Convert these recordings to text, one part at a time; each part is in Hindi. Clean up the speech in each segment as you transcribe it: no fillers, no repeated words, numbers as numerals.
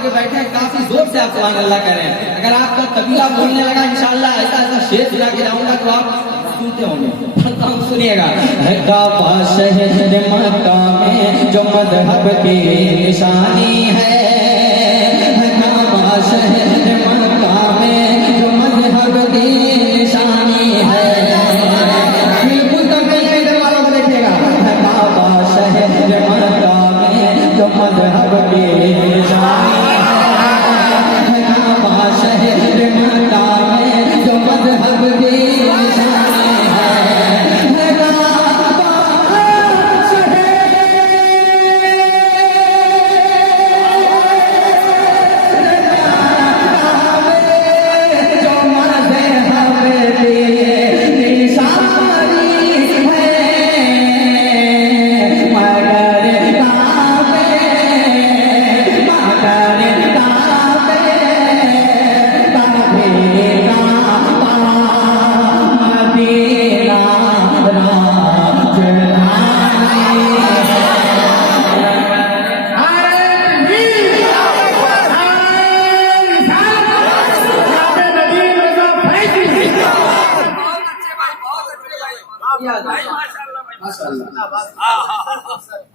आगे बैठे हैं, काफी जोर से आप सुभान अल्लाह कह रहे हैं। अगर आपका कबीला बोलने लगा इंशाअल्लाह ऐसा ऐसा शेर सुना के जाऊंगा तो आप सुनते होंगे। सुनिएगा। काबा शहर मक्का में जो मजहब की निशानी है, काबा शहर मक्का में जो मजहब की निशानी है, बिल्कुल कम नहीं है, इधर वालों को देखिएगा। काबा शहर मक्का में जो मजहब की निशानी है, काबा शहर मक्का में जो मजहब की निशानी है,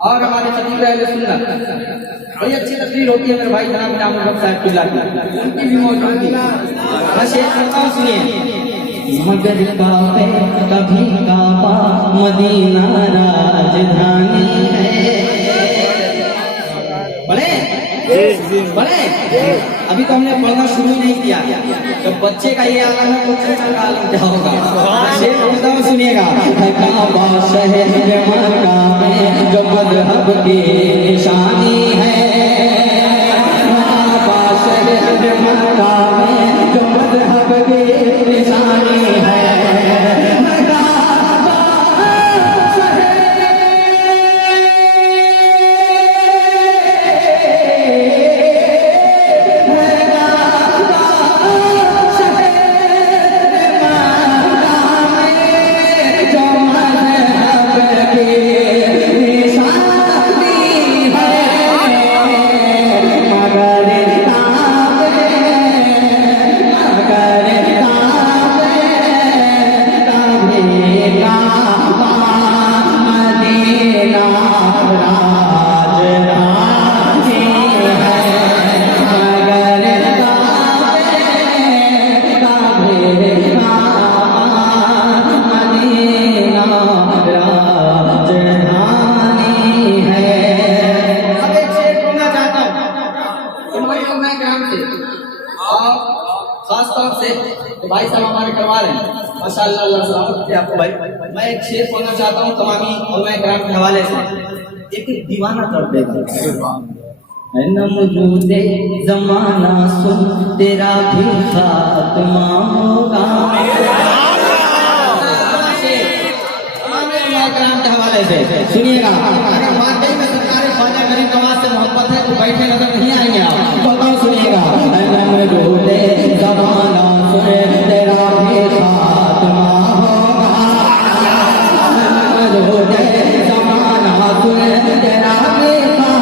और हमारे खतीब अहले सुन्नत बड़ी अच्छी तकरीर होती है मेरे भाई जनाब जामुल साहब की लाठी, उनकी भी मौजूदगी बस एक करता हूँ, सुनिए। मगर काबे कभी काबा मदीना राजधानी है, बड़े बड़े अभी तो हमने पढ़ना शुरू नहीं किया, जब बच्चे का ये आलम है तो छोटा का आलम क्या होगा। सुनिएगा। काबा शहर मक्का में जो मजहब की निशानी है, काबा शहर मक्का में जो मजहब की निशानी है, भाई साहब हमारे करवा रहे हैं माशाअल्लाह, अल्लाह सलामत आपको भाई। मैं एक शेर बोलना चाहता हूँ तमामी उलमाए किराम के हवाले से, एक दीवाना कर देगा। नमरूदे ज़माना सुन तेरा भी खात्मा होगा, उलमाए किराम के हवाले से सुनिएगा। अगर वाकई में सरकार ख्वाजा गरीब नवाज से मोहब्बत है तो बैठे नजर नहीं आएंगे आप, तो सुनिएगा। नमरूदे ज़माना तेरा भी खात्मा होगा, ज़माना सुन तेरा भी खात्मा होगा,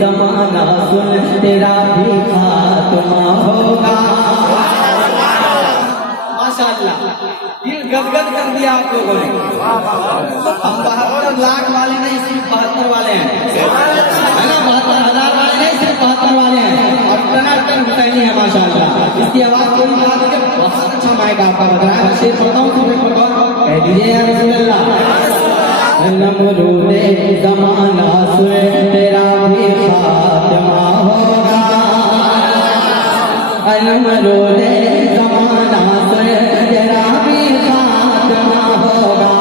ज़माना सुन तेरा भी खात्मा होगा। माशाअल्लाह, दिल गदगद कर दिया आप लोगों ने। हम 72 लाख वाले नहीं, सिर्फ 72 वाले हैं, है ना? 72,000 वाले नहीं, सिर्फ 72 वाले हैं। और टनाटन हुसैनी है माशाअल्लाह। माशाल्लाह। इसकी आवाज थोड़ी बात है, बहुत अच्छा माइक आपका बज रहा है। शेर पढ़ता हूँ, सूरज पढ़ता हूँ, कह दीजिए या रसूल अल्लाह। नमरूदे ज़माना सुन तेरा भी खात्मा होगा, नमरूदे ज़माना सुन तेरा भी खात्मा होगा।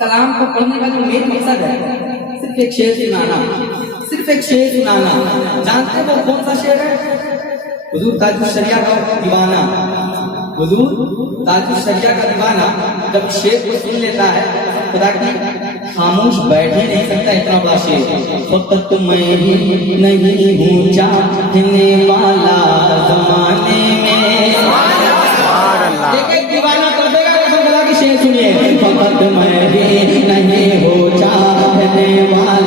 कलाम को पढ़ने का जो मेन मकसद है, सिर्फ एक शेर सुनाना, सिर्फ एक शेर सुनाना। जानते हो कौन सा शेर है? हुजूर ताजुल शरिया का दीवाना, हुजूर ताजुल शरिया का दीवाना जब शेर को सुन लेता है, खुदा की खामोश बैठ ही नहीं सकता, इतना बड़ा शेर। फकत मैं ही नहीं हूँ चाहने वाला जमाने में, एक दीवाना कर देगा। कसम खुदा की शेर सुनिए, फकत मैं ही नहीं हूँ चाहने वाला